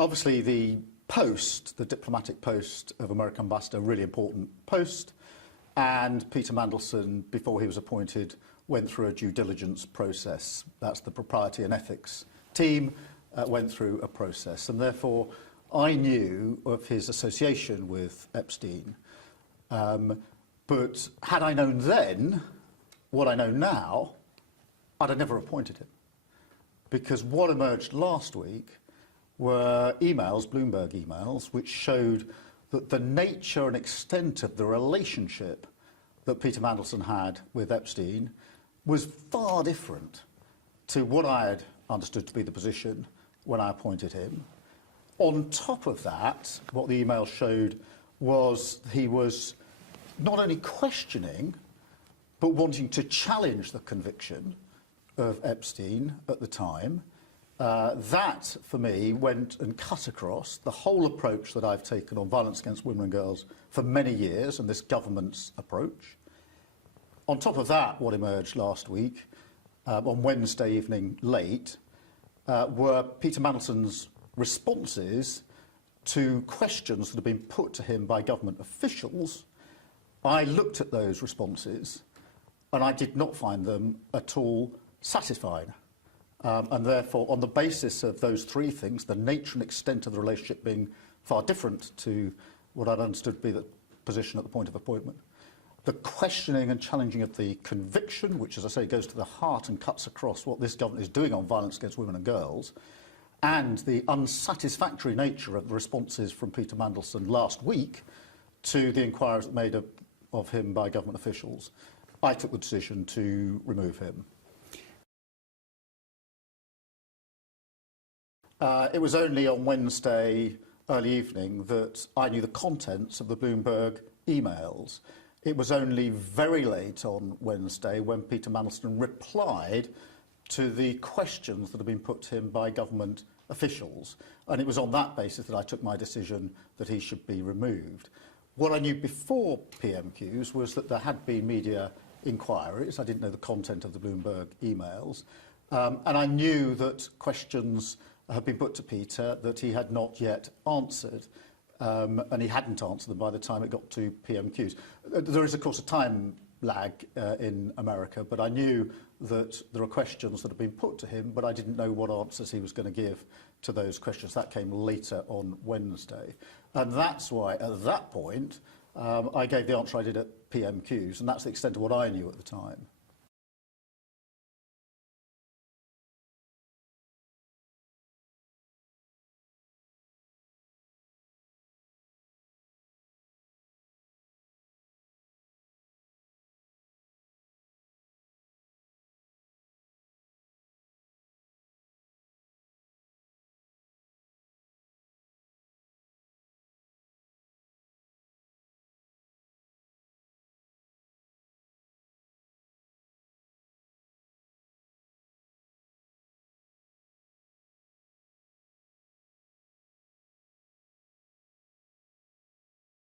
obviously the post, the diplomatic post of American ambassador, a really important post, and Peter Mandelson, before he was appointed, went through a due diligence process. That's the propriety and ethics team went through a process, and therefore I knew of his association with Epstein. But had I known then what I know now, I'd have never appointed him. Because what emerged last week were emails, Bloomberg emails, which showed that the nature and extent of the relationship that Peter Mandelson had with Epstein was far different to what I had understood to be the position when I appointed him. On top of that, what the email showed was he was not only questioning, but wanting to challenge the conviction of Epstein at the time. That, for me, went and cut across the whole approach that I've taken on violence against women and girls for many years, and this government's approach. On top of that, what emerged last week, on Wednesday evening late, were Peter Mandelson's responses to questions that have been put to him by government officials. I looked at those responses and I did not find them at all satisfying. And therefore, on the basis of those three things, the nature and extent of the relationship being far different to what I'd understood to be the position at the point of appointment, the questioning and challenging of the conviction, which, as I say, goes to the heart and cuts across what this government is doing on violence against women and girls, and the unsatisfactory nature of the responses from Peter Mandelson last week to the inquiries that made of him by government officials, I took the decision to remove him. It was only on Wednesday early evening that I knew the contents of the Bloomberg emails. It was only very late on Wednesday when Peter Mandelson replied to the questions that had been put to him by government officials. And it was on that basis that I took my decision that he should be removed. What I knew before PMQs was that there had been media inquiries. I didn't know the content of the Bloomberg emails. And I knew that questions had been put to Peter that he had not yet answered. And he hadn't answered them by the time it got to PMQs. There is, of course, a time lag in America, but I knew that there are questions that have been put to him, but I didn't know what answers he was going to give to those questions. That came later on Wednesday. And that's why, at that point, I gave the answer I did at PMQs, and that's the extent of what I knew at the time.